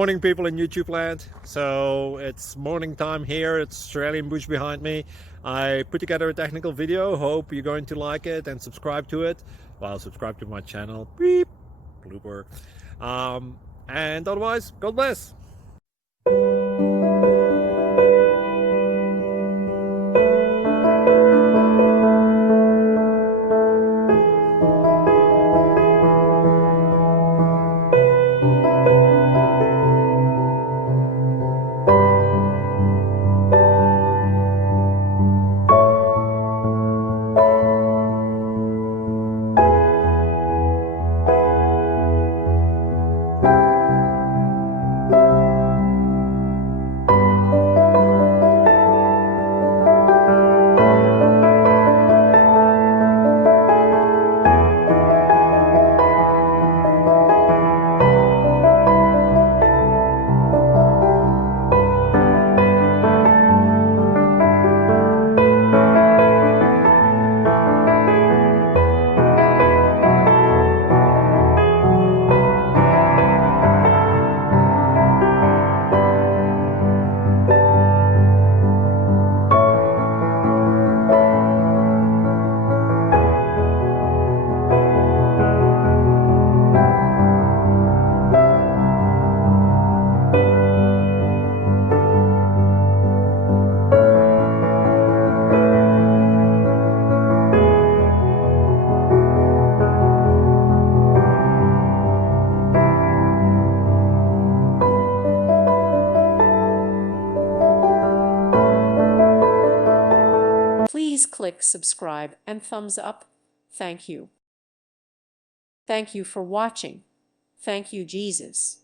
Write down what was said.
Morning, people in YouTube land. So it's morning time here. It's Australian bush behind me. I put together a technical video. Hope you're going to like it and subscribe to it. Well, subscribe to my channel. Beep. Blooper. And otherwise, God bless. Please click subscribe and thumbs up. Thank you. Thank you for watching. Thank you, Jesus.